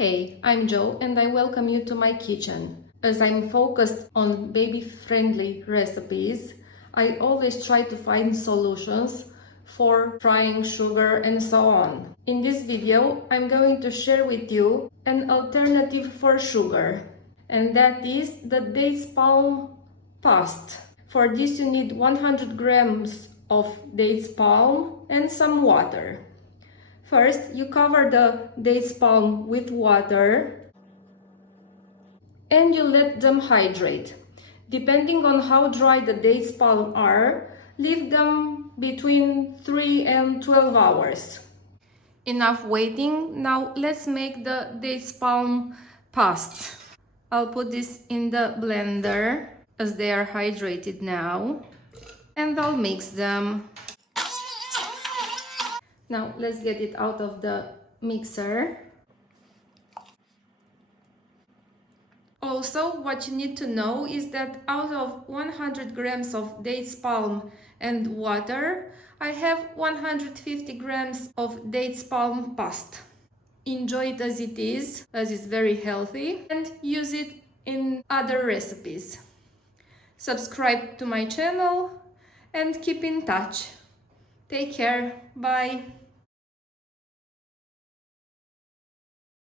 Hey, I'm Joe and I welcome you to my kitchen. As I'm focused on baby-friendly recipes, I always try to find solutions for frying sugar and so on. In this video, I'm going to share with you an alternative for sugar, and that is the dates palm paste. For this you need 100 grams of dates palm and some water. First, you cover the dates palm with water and you let them hydrate. Depending on how dry the dates palm are, leave them between 3 and 12 hours. Enough waiting. Now let's make the dates palm paste. I'll put this in the blender as they are hydrated now, and I'll mix them. Now let's get it out of the mixer. Also, what you need to know is that out of 100 grams of dates palm and water, I have 150 grams of dates palm paste. Enjoy it as it is, as it's very healthy, and use it in other recipes. Subscribe to my channel and keep in touch. Take care. Bye.